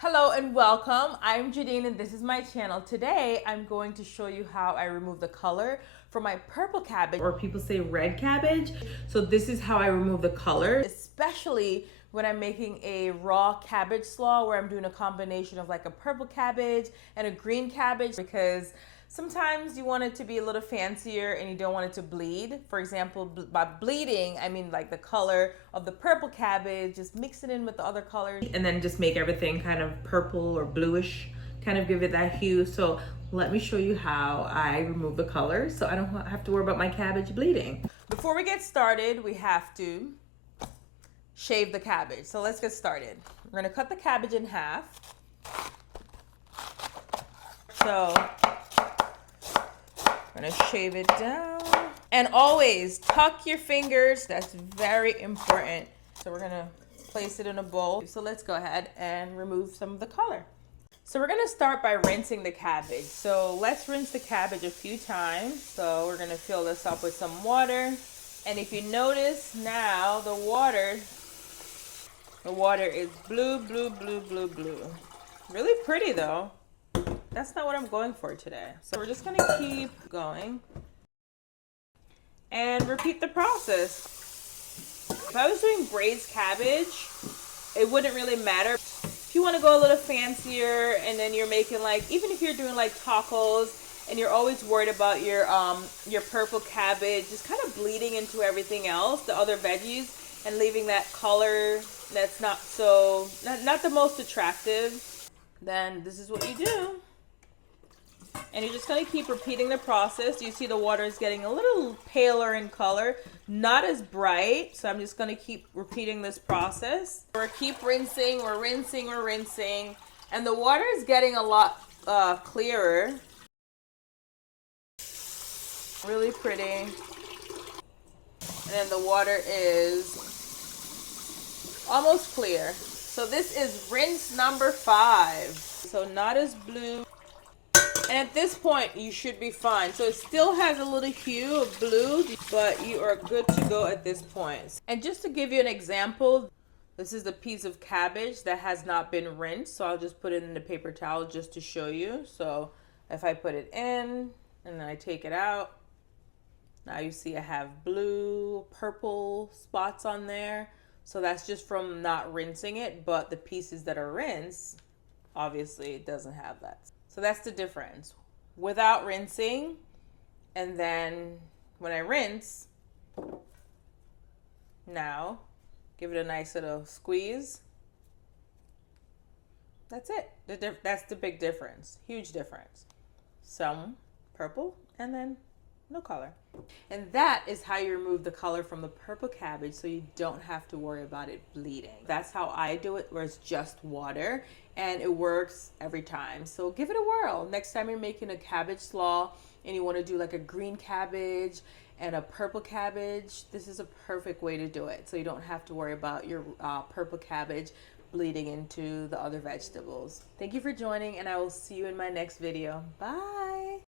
Hello and welcome. I'm Jadine and this is my channel. Today I'm going to show you how I remove the color from my purple cabbage, or people say red cabbage. So this is how I remove the color, especially when I'm making a raw cabbage slaw where I'm doing a combination of like a purple cabbage and a green cabbage, because sometimes you want it to be a little fancier and you don't want it to bleed. For example, by bleeding, I mean like the color of the purple cabbage, just mix it in with the other colors and then just make everything kind of purple or bluish, kind of give it that hue. So let me show you how I remove the color so I don't have to worry about my cabbage bleeding. Before we get started, we have to shave the cabbage. So let's get started. We're gonna cut the cabbage in half. So I'm gonna shave it down. And always tuck your fingers, that's very important. So we're gonna place it in a bowl. So let's go ahead and remove some of the color. So we're gonna start by rinsing the cabbage. So let's rinse the cabbage a few times. So we're gonna fill this up with some water. And if you notice now, the water is blue, blue, blue, blue, blue. Really pretty though. That's not what I'm going for today. So we're just gonna keep going and repeat the process. If I was doing braised cabbage, it wouldn't really matter. If you want to go a little fancier and then you're making like, even if you're doing like tacos and you're always worried about your purple cabbage just kind of bleeding into everything else, the other veggies, and leaving that color that's not the most attractive, then this is what you do. And you're just going to keep repeating the process. You see the water is getting a little paler in color, not as bright. So I'm just going to keep repeating this process. We're keep rinsing, we're rinsing. And the water is getting a lot clearer. Really pretty. And then the water is almost clear. So this is rinse number 5. So not as blue. And at this point, you should be fine. So it still has a little hue of blue, but you are good to go at this point. And just to give you an example, this is a piece of cabbage that has not been rinsed. So I'll just put it in the paper towel just to show you. So if I put it in and then I take it out, now you see I have blue, purple spots on there. So that's just from not rinsing it, but the pieces that are rinsed, obviously it doesn't have that. So that's the difference. Without rinsing, and then when I rinse, now give it a nice little squeeze. That's it. That's the big difference. Huge difference. Some purple and then no color. And that is how you remove the color from the purple cabbage so you don't have to worry about it bleeding. That's how I do it, where it's just water, and it works every time. So give it a whirl. Next time you're making a cabbage slaw and you want to do like a green cabbage and a purple cabbage, this is a perfect way to do it. So you don't have to worry about your purple cabbage bleeding into the other vegetables. Thank you for joining, and I will see you in my next video. Bye.